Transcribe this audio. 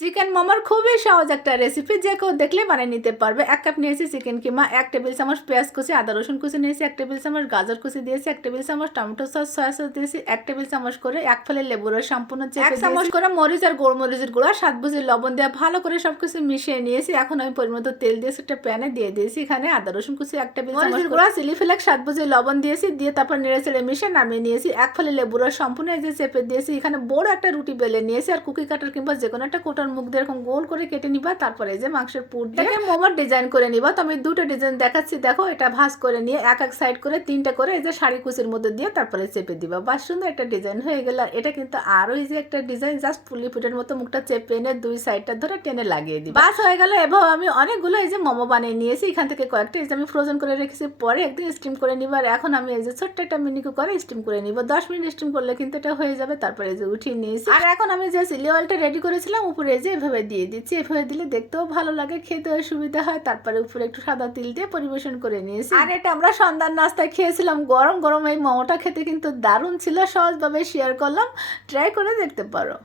Chicken মোমোর খুবই সহজ একটা রেসিপি, যে কেউ দেখলে বানিয়ে নিতে পারবে। 1 কাপ নিয়েছি চিকেন কিমা, 1 টেবিল চামচ পেঁয়াজ কুচি, আদা রসুন কুচি নিয়েছি, 1 টেবিল চামচ গাজর কুচি দিয়েছি, 1 টেবিল চামচ টমেটো সস, সয়া সস দিয়েছি, 1 টেবিল চামচ করে 1 ফলে লেবুর রস সম্পূর্ণ চেপে, 1 চামচ করে মরিচ আর গোলমরিচের গুঁড়া, স্বাদ বুঝে লবণ দিয়ে ভালো করে সবকিছু মিশিয়ে নিয়েছি। এখন আমি পরিমাণ মতো তেল দিয়েছি, একটা প্যানে দিয়ে দিয়েছি এখানে আদা রসুন কুচি 1 টেবিল চামচ গুঁড়া, চিলি ফ্লেক্স, স্বাদ বুঝে লবণ দিয়েছি, দিয়ে তারপর নেড়ে চেড়ে মিশিয়ে নামিয়ে নিয়েছি। 1 ফলে লেবুর রস সম্পূর্ণ এই যে চেপে দিয়েছি। এখানে বড় একটা রুটি বেলে নিয়েছি, আর কুকি কাটার কিংবা যে কোনো একটা কোটার মুখ দিয়ে এরকম গোল করে কেটে নিবা। তারপরে যে মাংসের পুর দিয়ে মোমোর ডিজাইন করে নিবা। তো আমি দুটো ডিজাইন দেখাচ্ছি, দেখো। এটা ভাঁজ করে নিয়ে এক এক সাইড করে 3টা করে এই যে শাড়ি কুচির মধ্যে দিয়ে তারপরে চেপে দিবা। বাস সুন্দর একটা ডিজাইন হয়ে গেল। আর এটা কিন্তু আরো ইজি একটা ডিজাইন, জাস্ট পুলি ফুটের মতো মুখটা চেপে এনে দুই সাইডটা ধরে টেনে লাগিয়ে দিবা। বাস হয়ে গেল। এভাবে আমি অনেকগুলো এই যে মোমো বানিয়ে নিয়েছি। এখান থেকে কয়েকটা এই যে আমি ফ্রোজেন করে রেখেছি, পরে একদিন স্টিম করে নিবা। আর এখন আমি এই যে ছোট্ট একটা মিনি কুকারে স্টিম করে নিব। 10 মিনিট স্টিম করলে কিন্তু এটা হয়ে যাবে। তারপরে এই যে উঠিয়ে নিয়েছি। আর এখন আমি যে চিলি অয়েলটা রেডি করেছিলাম উপরে এই যে এভাবে দিয়ে দিচ্ছি। এভাবে দিলে দেখতেও ভালো লাগে, খেতেও সুবিধা হয়। তারপরে উপরে একটু সাদা তিল দিয়ে পরিবেশন করে নিয়েছি। আর এটা আমরা সন্ধ্যার নাস্তায় খেয়েছিলাম। গরম গরম এই মোমোটা খেতে কিন্তু দারুণ ছিল। সহজভাবে শেয়ার করলাম, ট্রাই করে দেখতে পারো।